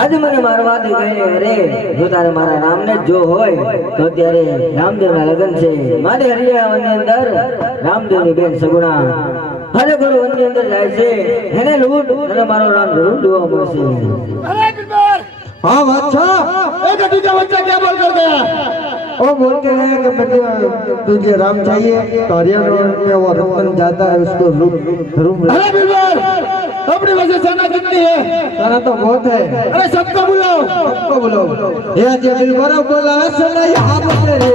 आज મને મારવા દે ગઈ અરે જો તારે મારા રામને જો હોય તો ત્યારે રામદેવ ના લગન છે મારે હરિયાણાની અંદર રામદેવ ની બેન સગુણા હરે ગુરુ વનની અંદર જાય છે એને લૂટ અને મારો રામ જરૂર જોવા મળશે अरे बिल्बर हाँ बादशाह ए गड्डी का बच्चा क्या बोल कर गया वो बोलते हैं कि बेटे तुझे राम चाहिए तो हरियाणा में वो रतन जाता है उसको रूम अरे बिल्बर अपनी वजह सेना कितनी है सारा तो बहुत है अरे सबको बुलाओ ये जो बिलबरा बोला है सेना यहाँ पर रे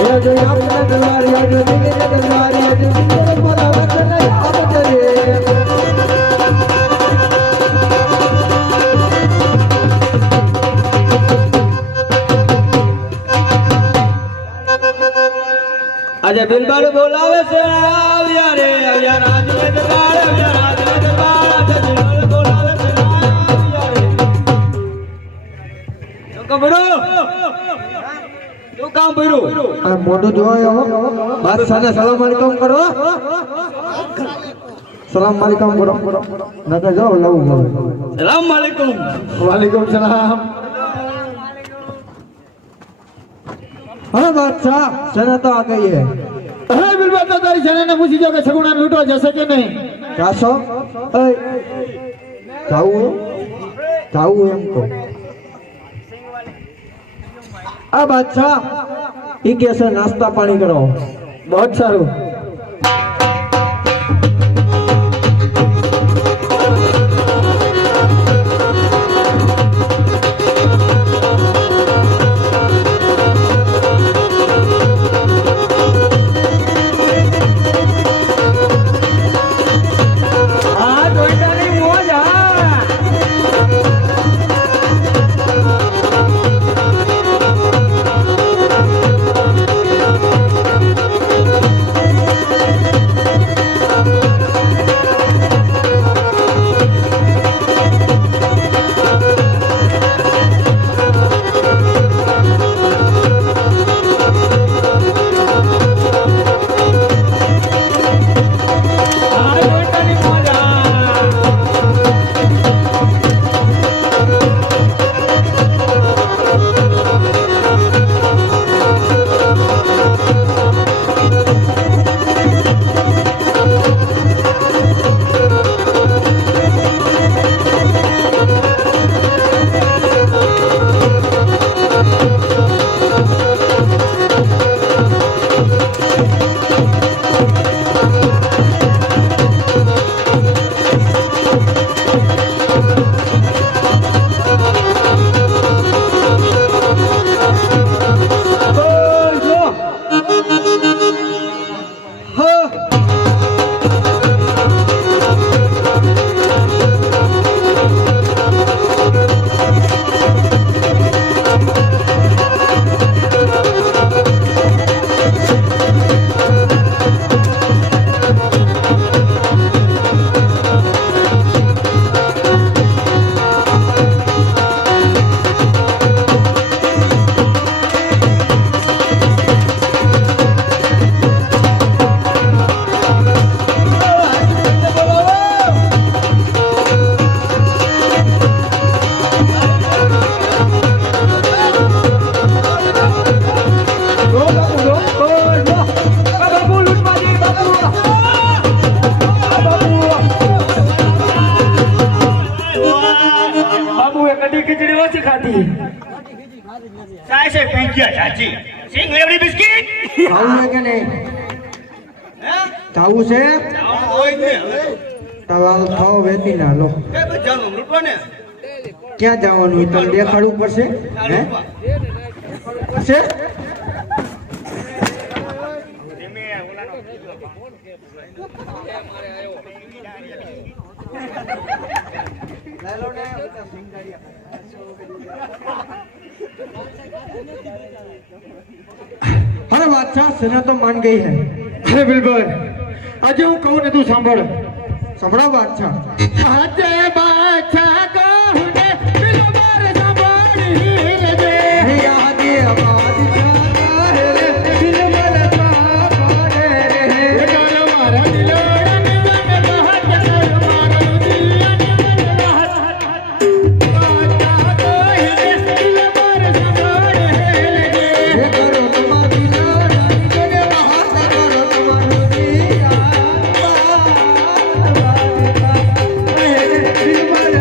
ये जो यहाँ पर दरबार ये जो दिल्ली के दरबार ये जो बिलबरा बोला है सेना यहाँ पर रे આજે બિલબાલ બોલાવે છે આવ્યા રે આવ્યા રાજને દરબાર આવ્યા રાજને દરબાર આજે બિલબાલ બોલાવે છે આવ્યા રે તો કબરો તો કામ પડ્યું આ મોઢું જોયો બાદશાહને સલામ અલૈકુમ કરો સલામ અલૈકુમ કરો નકર જાઓ લઉં સલામ વાલેકુમ વાલેકુમ સલામ हाँ बादशाह सेना तो आ गई है अरे बिल्बर तो तारी सेना ने पूछी जो कि सगुना लूटो जैसे कि नहीं क्या सो जाऊ हमको अब अच्छा ये कैसे नाश्ता पानी करो बहुत सारू चाय से पी गया चाची सिंह लेवड़ी बिस्किट खाऊंगा क्या नहीं જાવું છે તવાલ થાવ વેતી ના લો ક્યાં જવાનું હોય તને દેખાડવું પડશે હે પડશે अरे बादशाह सेना तो मान गई है। અરે બિલબલ આજે હું કહું ને તું સાંભળ संभड़ा बादशाह આજે બાદશાહ કહું ને બિલબર સાંભળી રે आदि आबाद जाता है रे दिल मर सारे रे કર મારા દિલડન જન બહત કર મારા દિલડન બાદશાહ કહે બિલબર સાંભળી રે हे करो तुम्हारी लड़ाई जने बात करो तुम्हारी दिया दिल मर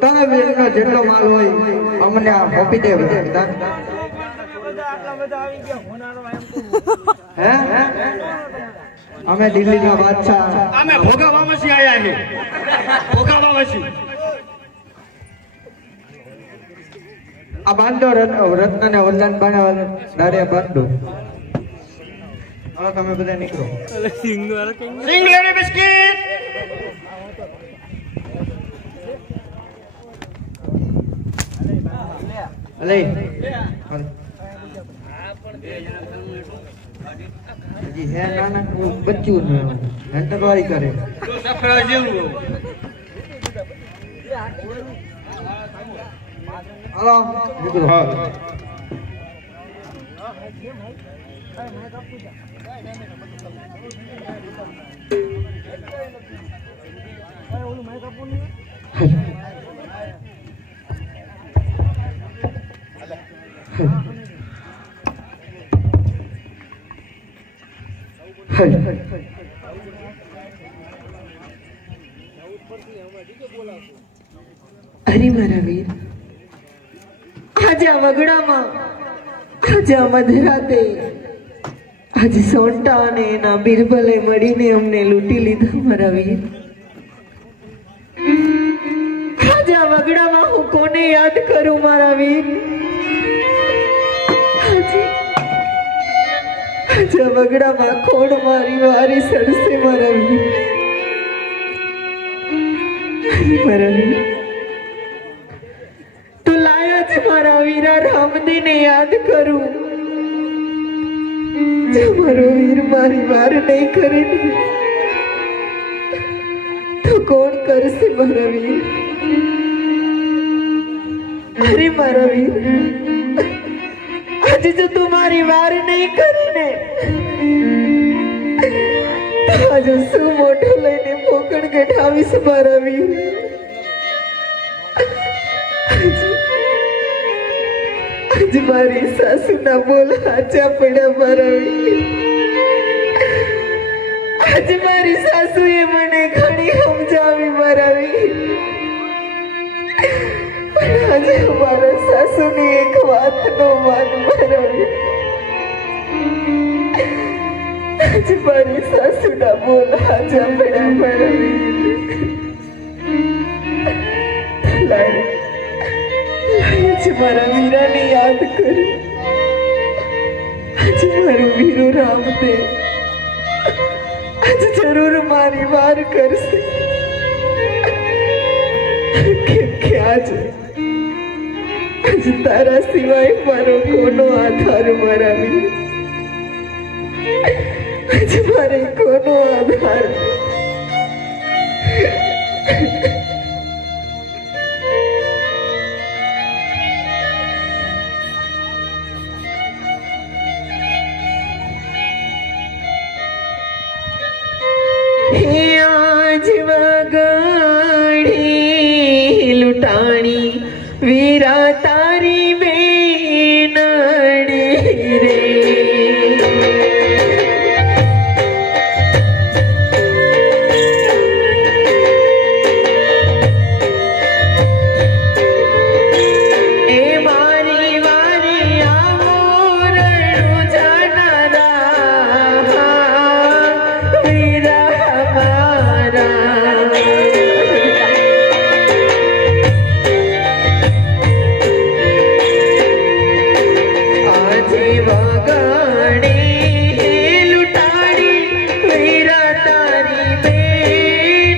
તારા બેનનો જેટલો માલ હોય અમને આ આપી દે હે અમે દિલ્હીના બાદશાહ અમે ભોગાવામસી આયા છે ભોગાવામસી આ બાંધો રત્ન ને વરદાન બાણા દારે બાંધો હવે તમે બધા નીકળો સિંગલેરી બિસ્કિટ અલે જી હે નાના બચ્ચું હેન્ડલવાળી કરે તો સફરા જેવું હાલો નીકળો અરે મારા વીર, આજે આ વગડામાં, આજે આ મધરાતે, આજે સોંટા અને એના બિરબલે મળીને અમને લૂંટી લીધા મારા વીર. આજે આ વગડામાં હું કોને યાદ કરું મારા વીર? આજે આ વગડામાં કોણ મારી વારી સડશે મારા વીર? મારા વીર, તો લાયા છે મારા વીરા રામદેને યાદ કરું. જો મારો વીર મારી વાર નહીં કરે ને, તો કોણ કરશે મારા વીર? અરે મારા વીર, આજે જો તું મારી વાર નહીં કરીને, તો આજે શું મોઢું લઈને પોકળ ગઠાવીશ મારા વીર? આજે મારી સાસુના બોલ હાચા પડ્યા મારા વીર. આજે મારી સાસુએ મને ઘણી સમજાવી મારા વીર, પણ આજે મારા સાસુની એક વાત નો માન મારા વીર. આજે મારી સાસુના બોલ હાચા પડ્યા મારા વીર. આજે મારા વીરાને યાદ કર. આજે મારું વીરો રામદે આજે જરૂર મારી વાર કરશે. કેમ કે આજે તારા સિવાય મારો કોનો આધાર મારા વીર? આજે મારે કોનો આધાર? आज वगाड़ी लुटाणी वीरा तारी बेनाड़ी रे. ए मारी वारी आवो रणु जानारा वीरा तेरा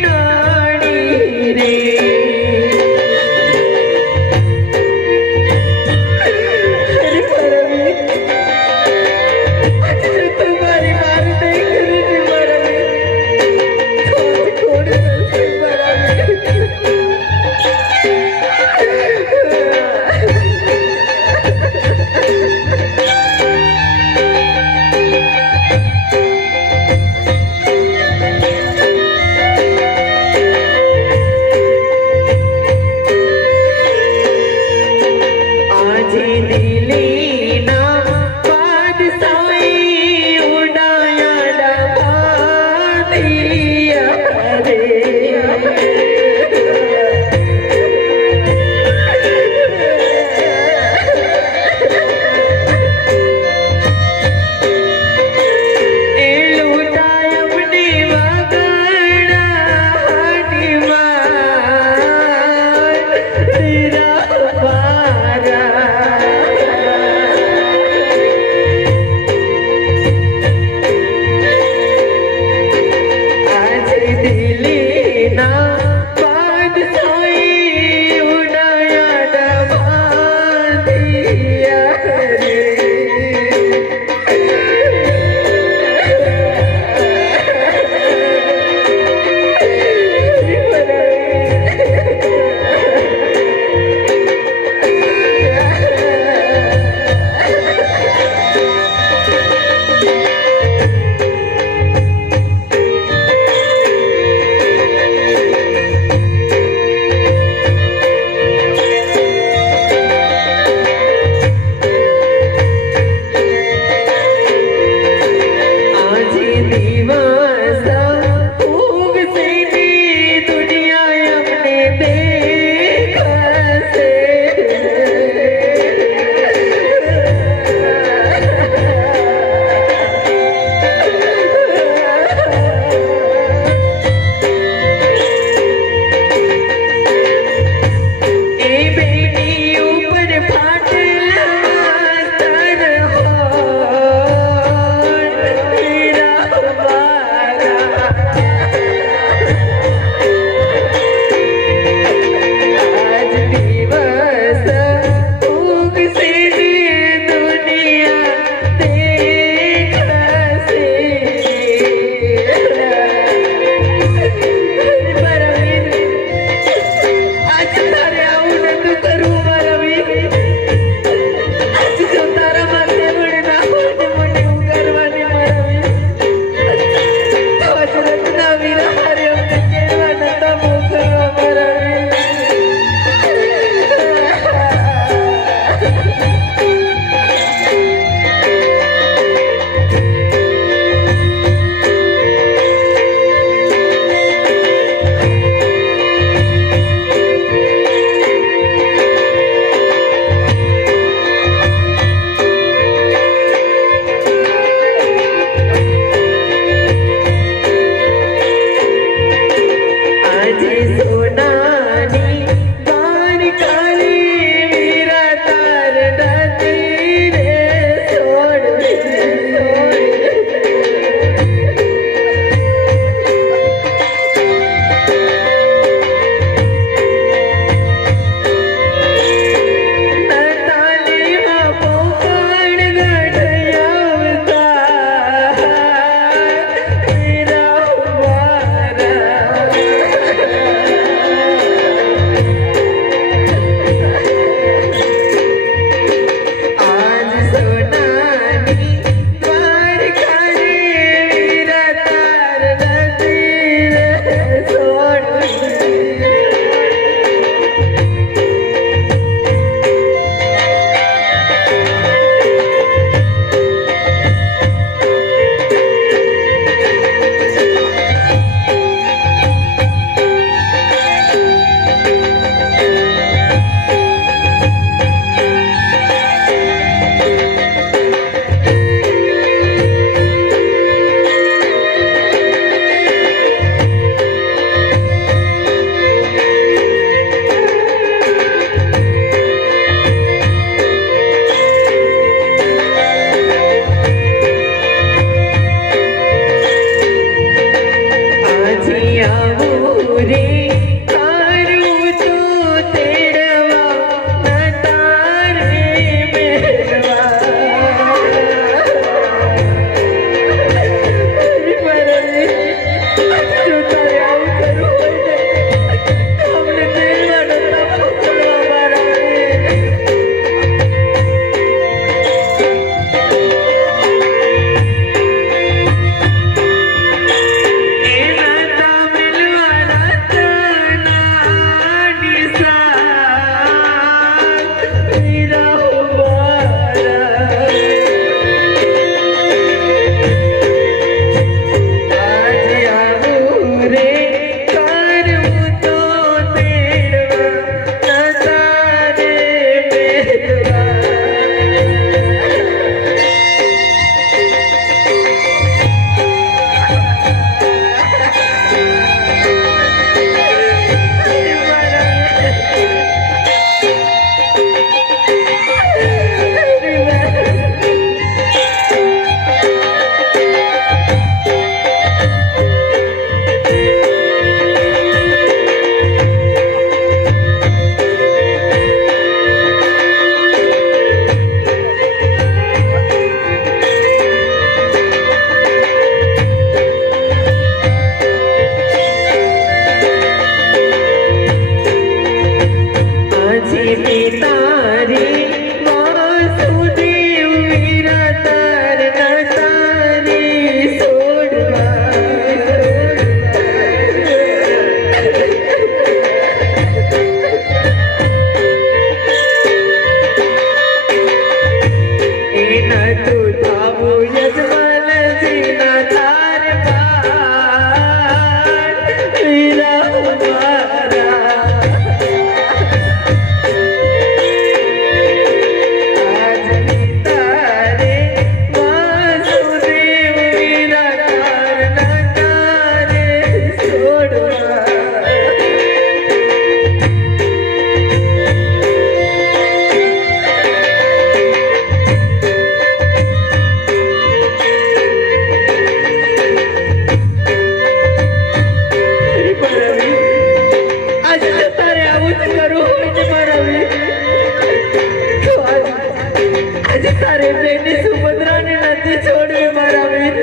આજે તારે બેની સુભદ્રાને નથી છોડવી મારા વીર.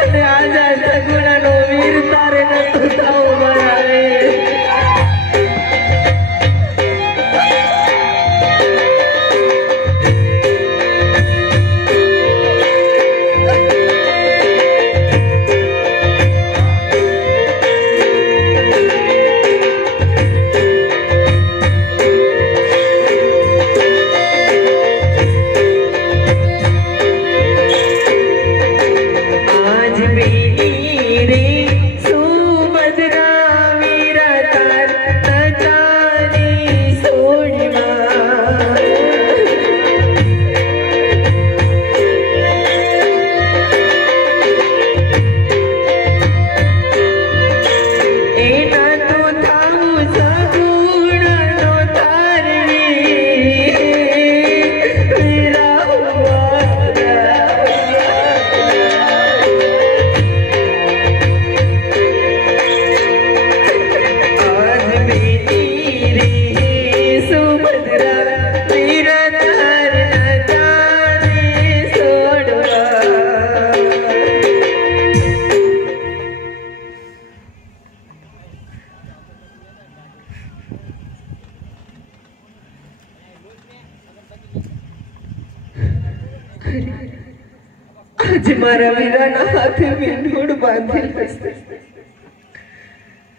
અને આજ આ સગુણાનો વીર તારે નતું થવું મારા વીર. આજ બેની રે સુભદ્રા વીરા તાર નજારી સોડમાં. એના તો થાવું સગુણાનો તાર વીરા આજ બેની રે સુભદ્રા વીરા તાર નજારી સોડમાં. આજે મારા વીરાના હાથે મીંઢોળ બાંધેલ હશે.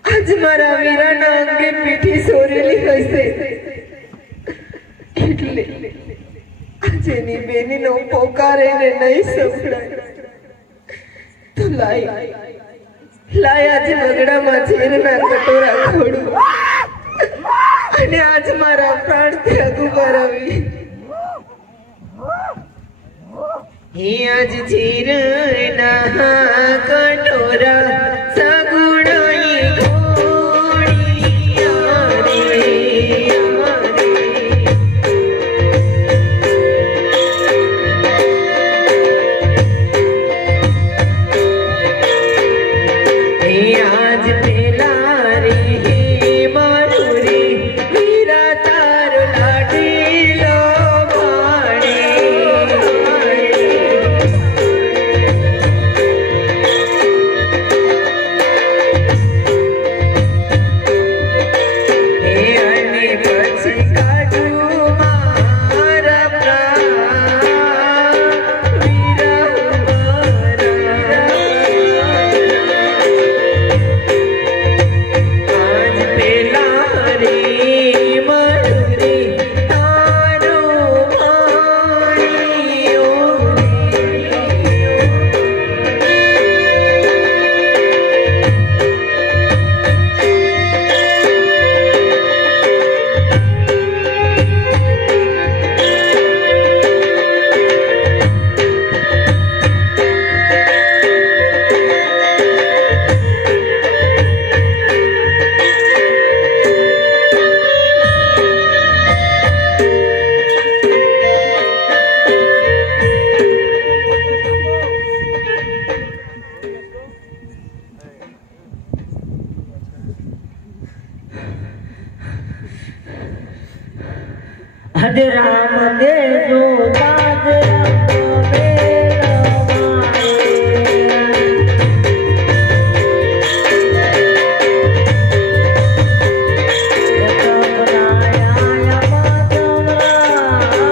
આજે મારા વીરાના અંગે પીઠી સોરેલી હશે. એટલે આજે એની બેનીનો પોકાર એને નહીં સંભળાય તો લાય આજે બગડામાં ઝેરના કટોરા ખોડું અને આજ મારા પ્રાણ ત્યાગું કરાવી. હે આજ ઝેરના કટોરા સગુણાએ ઘોડિયા રે. હે આજ પેલા રે મારું રે વીરા તાર લાડીલો ભાણે. અને પછી કાઢું મારા પ્રાણ વીરા મારા. આજ પેલા રે મારું રે તારો ભાણિયો હદ રામ દેજો બાદ રંગ મેલવાય. સપનાયા માધવ રામ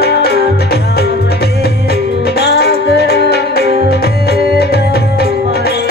દેજો બાદ રંગ મેલવાય.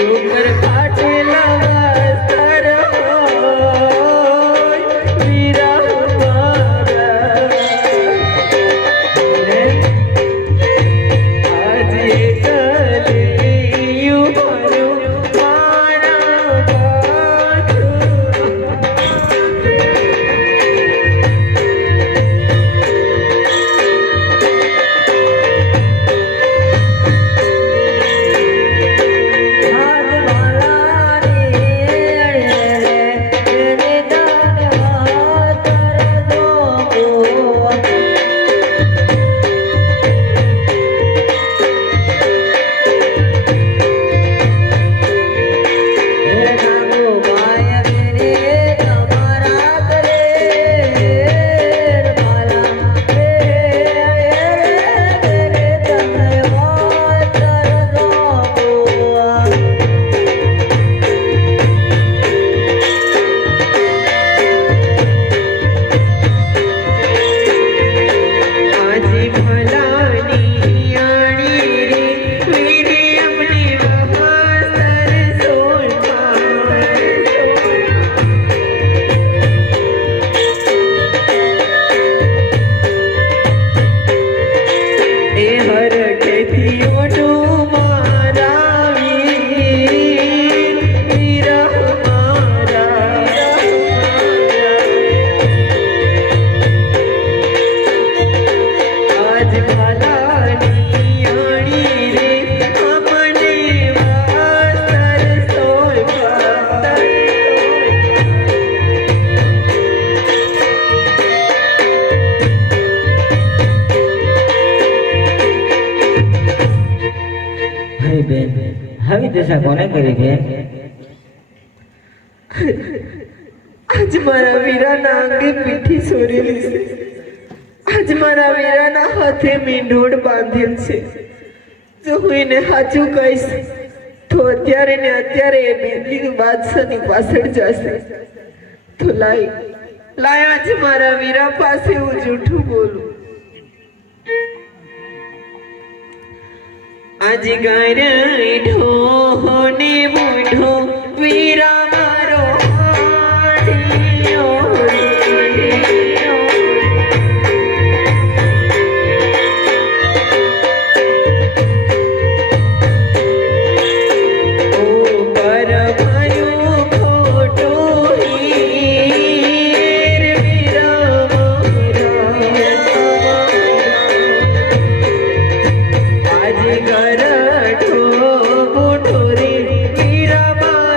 ઉપર ફાટેલા વસ્ત્ર હોય વીરા મારા આજે કલિયું ભરું મારા પાછું આવી દશા કોને કરી બેન? આજ મારા વીરાના અંગે પીઠી સોરેલી છે. આજ મારા વીરાના હાથે મીંઢોળ બાંધેલ છે. જો હું એને સાચું કહીશ તો અત્યારે ને અત્યારે એ બેનની બાદશાહની પાછળ જશે. તો લાય આજ મારા વીરા પાસે હું જૂઠું બોલું. આજ ગાયઢો ને મૂઢો વીરા મારો હાડિયો. ઓ પરમાયું ખોટું હીર વીરા મારા. આજ ગરઠો મૂઢો રે વીરા મારા.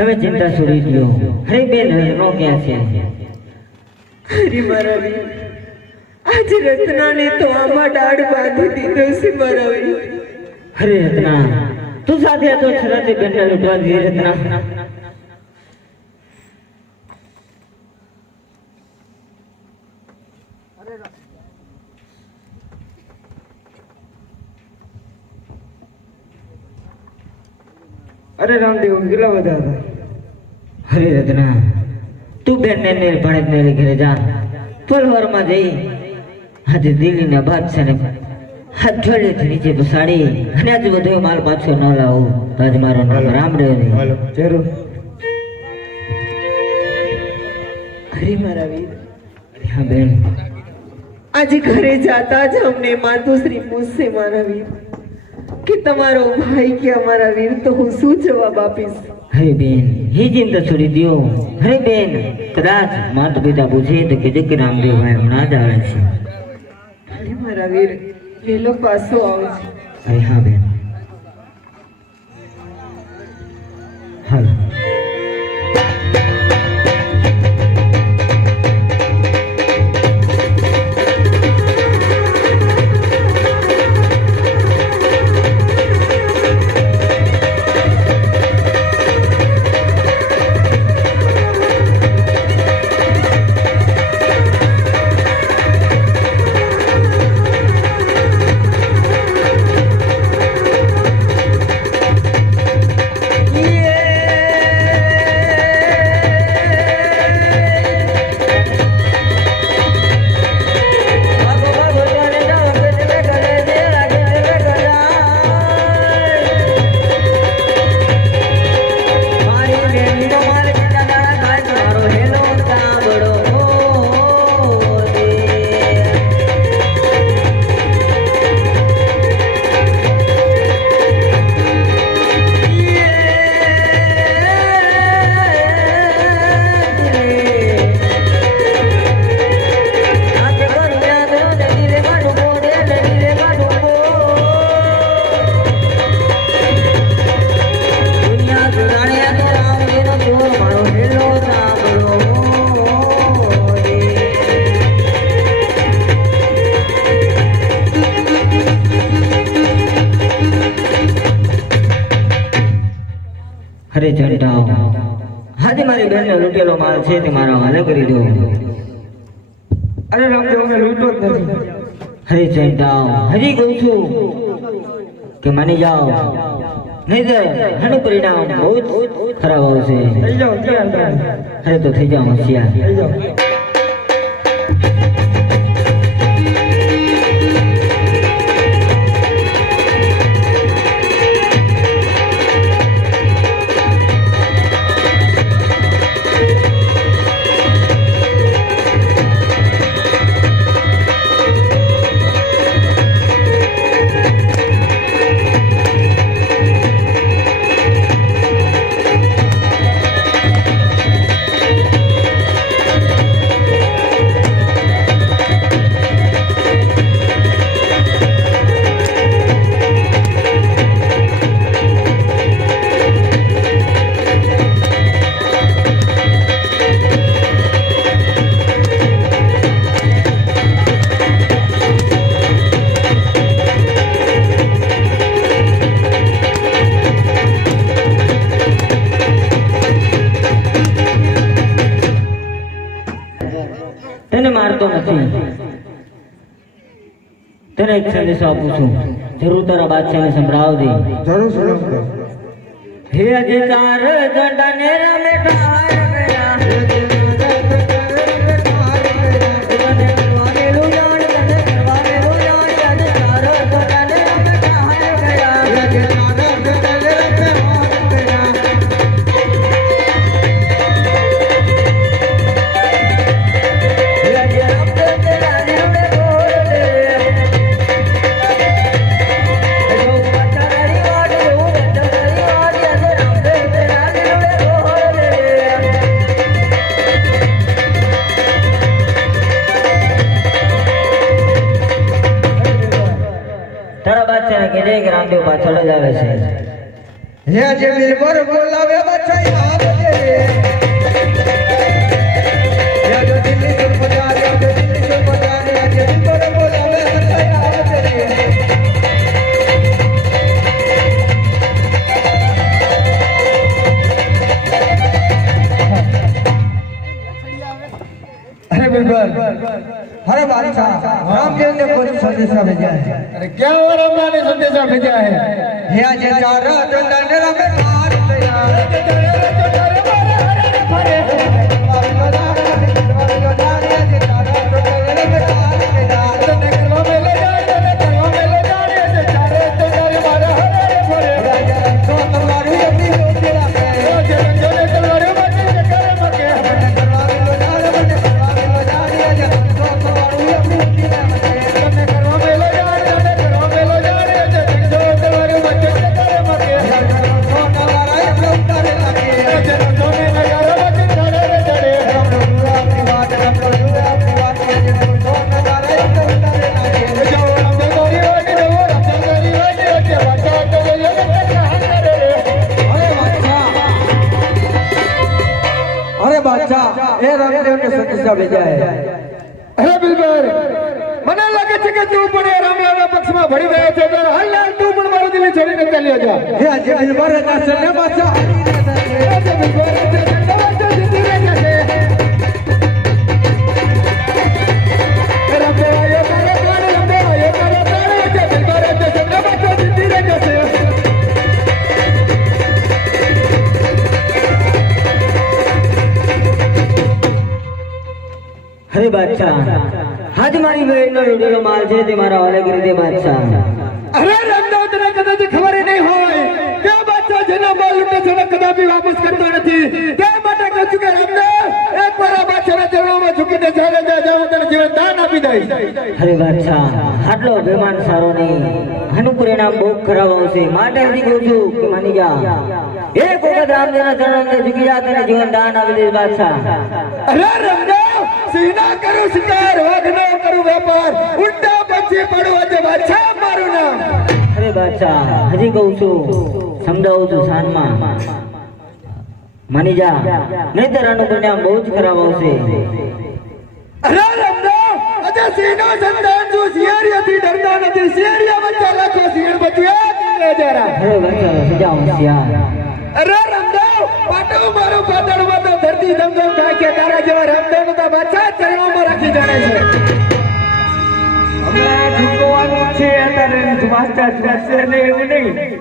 તમે ચિંતા છોડી દો. અરે બેન રત્નો ક્યાં છે? અરે મારા વીર, આજે રત્નાને તો આમાં દાઢ બાંધી દીધો છે મારા વીર. અરે રત્ના, તું સાથે હતો છરાતે બેનને લૂંટવા દીધી રત્ના. અરે રામદેવ કેટલા બધા હતા. અરે રત્ના, તું બેનને ને ભણત ને ઘરે જા. પલવારમાં જઈ આજે દિલ્હીના બાદશાહને હથોડેથી નીચે બેસાડી અને આજે બધો માલ પાછો ન લાવો તો આજ મારો નામ રામ રહ્યો નહીં. હાલો જરૂર. અરે મારા વીર, અરે હા બેન, આજે ઘરે જાતા જ અમને માતુશ્રી પૂછશે મારા વીર કે તમારો ભાઈ કે અમારા વીર, તો હું શું જવાબ આપીશ? અરે બેન, એ ચિંતા છોડી દો. અરે બેન, કદાચ માતા પિતા પૂછે તો કહેજો કે રામદેવ ભાઈ હમણાં જ આવે છે. અરે મારા વીર, વેલો પાછો આવજો. અરે હા બેન, હાલો. અરે જંટાઓ, આજે મારી બેનને લૂંટેલો માલ છે તે મારા હાલે કરી દો. અરે રામદેવ અમે લૂંટો જ નથી. અરે જંટાઓ, હજી કહું છું કે માની જાઓ, નહીં તો આનું પરિણામ બહુ જ ખરાબ આવશે. થઈ જાઓ ક્યાં હતા? અરે તો થઈ જાઓ હોશિયાર. થઈ જાઓ. તને મારતો નથી, તને એક સંદેશો આપું છું, જરૂર તારા બાદશાહને સંભળાવજે. જરૂર સુનાવજો. હે આજે તાર જંડાને રમે ઠાર ગયા, તારા બાદશાહને કહેજે કે રામદેવ પાછળ જ આવે છે. હે જે બિલબર બોલાવે બચાઈ આવજે હે જો દિલ્હી સુર બજારે હે દિલ્હી સુર બજારે જે બિલબર બોલાવે બચાઈ આવજે अरे बिल्कुल अरे बादशाह रामदेव ने कुछ संदेशा भेजा है अरे क्या हुआ रामा ने संदेशा भेजा है हे आज चारा दंड रमे मार दया ए रामदेव ने संदेशा भेजा है अरे बिल्बर મને લાગે છે કે તું પણ એ રામલાલના પક્ષમાં ભળી ગયો છે તો હાલ હાલ તું પણ મારું દિલ છોડીને ચાલ્યો જા हे आज बिल्बर ना चलने बादशाह અરે બિલ્બર તે દરવાજો જીતી રહ્યા છે રંબે આયો તારે પ્રાણ રંબે આયો તારે પ્રાણ છે બિલ્બર તે દરવાજો જીતી રહ્યા છે હરે બાદશાહ આજ મારી બહેનનો લૂંટેલો માલ છે તે મારા વાલે કરી દે બાદશાહ અરે રામદેવ તને કદાચ ખબર નહીં હોય કે બાદશાહ જેનો માલ લૂંટે છે એને કદાપી વાપસ કરતો નથી તે માટે કહું છું કે રામદેવ એકવાર આ બાદશાહના ચરણોમાં ઝૂકીને ચાલે જાવ તને જીવન દાન આપી દઈશ હરે બાદશાહ આટલો અભિમાન સારો નહીં આનું પરિણામ બહુ ખરાબ આવશે માટે હજી કહું છું કે માની જા એક વખત રામદેવના ચરણોને ઝૂકી જા તને જીવન દાન આપી દઈશ બાદશાહ અરે રામદેવ સિંહના કરું શિકાર વાઘનો કરું વેપાર ઉલટા પછી પડું આજે બાદશાહ મારું નામ અરે બાદશાહ હજી કહું છું સમજાવું છું શાનમાં માની જા નહીંતર આનું પરિણામ બહુ જ ખરાબ આવશે અરે રામદેવ આજે સિંહનો સંતાન છું શિયાળિયાથી ડરતા નથી શિયાળિયા બચ્ચા લાખો સિંહ બચ્યું એક જરા અરે બાદશાહ સજા હોશિયાર અરે રામદેવ પાટો મારો પાતળમાં તો ધરતી ધમધમ થાય કે તારા જેવા રામદેવનું તો બાદશાહ ચરણોમાં રાખી જાણે છે હમણાં ઝૂકવાનું છે તારે બાદશાહ ઝૂકશે ને એવું નહીં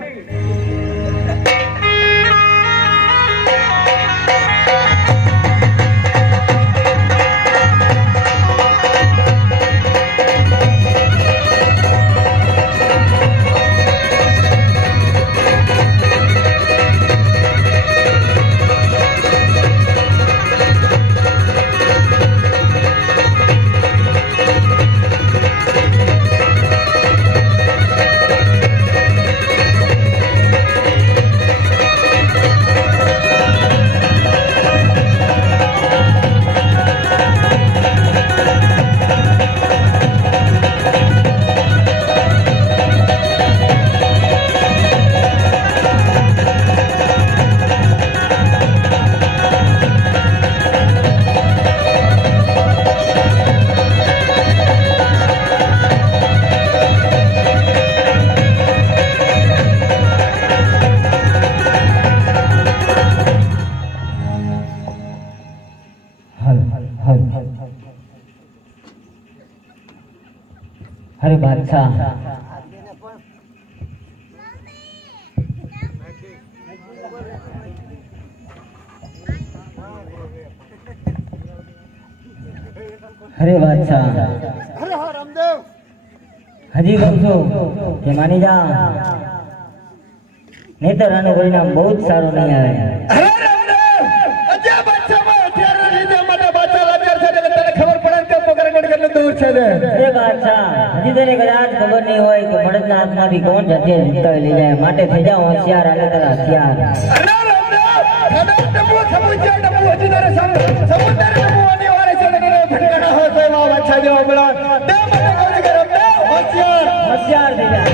અરે બાદશાહ અરે બાદશાહ હજી કહું છું કે માની જા નહીંતર આનું પરિણામ બહુ જ સારું નહીં આવે અરે રામદેવ આજે બાદશાહમાં હથિયાર લીધા માટે બાદશાહ લાચાર છે એટલે તને ખબર પડે કે પકડગઢ કેટલું દૂર છે ને અરે બાદશાહ હજી તને કદાચ ખબર નહીં હોય કે મળદના હાથમાંથી કોણ હથિયાર ઝુકાવી લઈ જાય માટે થઈ જાઓ હોશિયાર હાલે તારા હથિયાર અરે રામદેવ ડબ્બુ સમુદ્ર ડબ્બુ હજી તારે સમુદ્ર ડબ્બુ આની વારે છે ને ભટકાણા હોય તો એવા બાદશાહ જેવા બોલા તે માટે કહું છું કે રામદેવ હોશિયાર હોશિયાર થઈ જા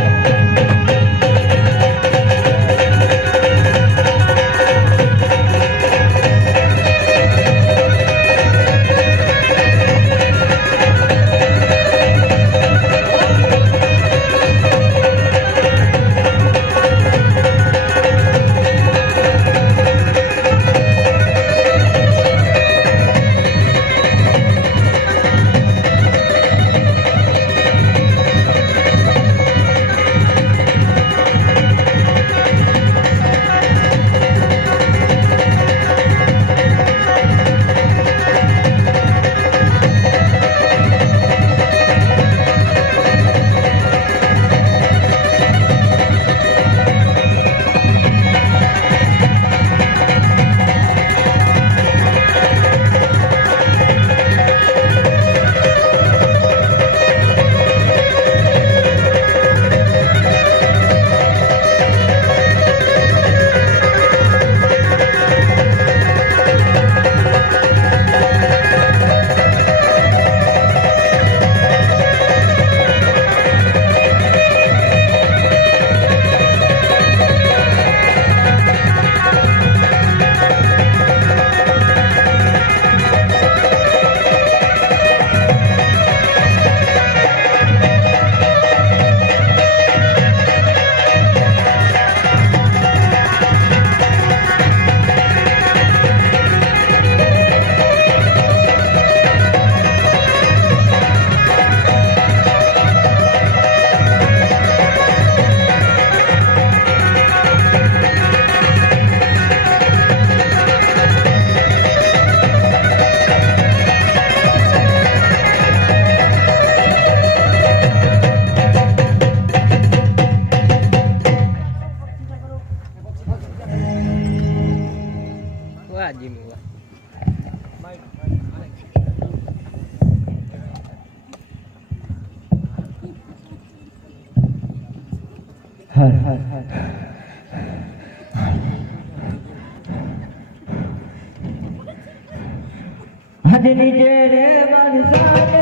હજ નીચે રે મારી સામે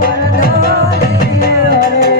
પરદાની હરે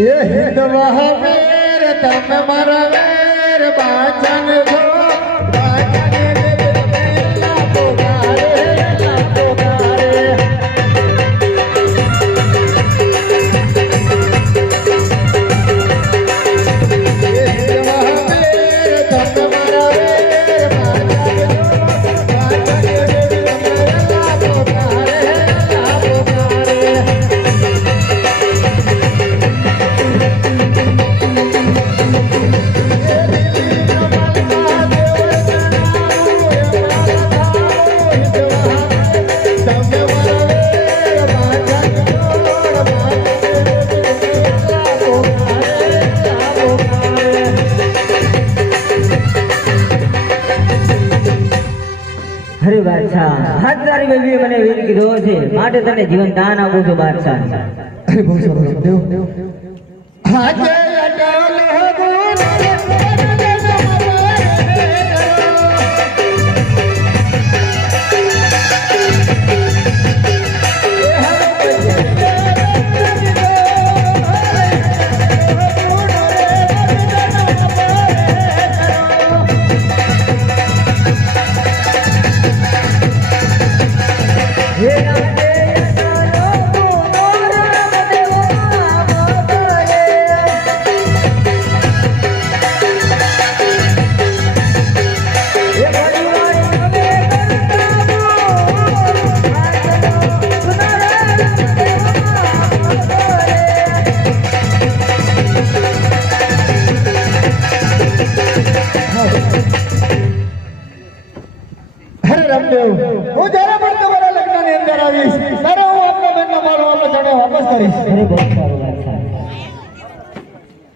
ये हिंदवा मेर तम मरवेर बाचन धो बाचन देवेला पुकारे ये हिंदवा मेर तम मरवेर बाचन धो बाचन देवेला पुकारे હરે બાદશાહ હાથ તારી બેબીએ મને વીર કીધો છે માટે તને જીવન દાન આપું છું બાદશાહ અરે બહુ સરસ દેવ આજે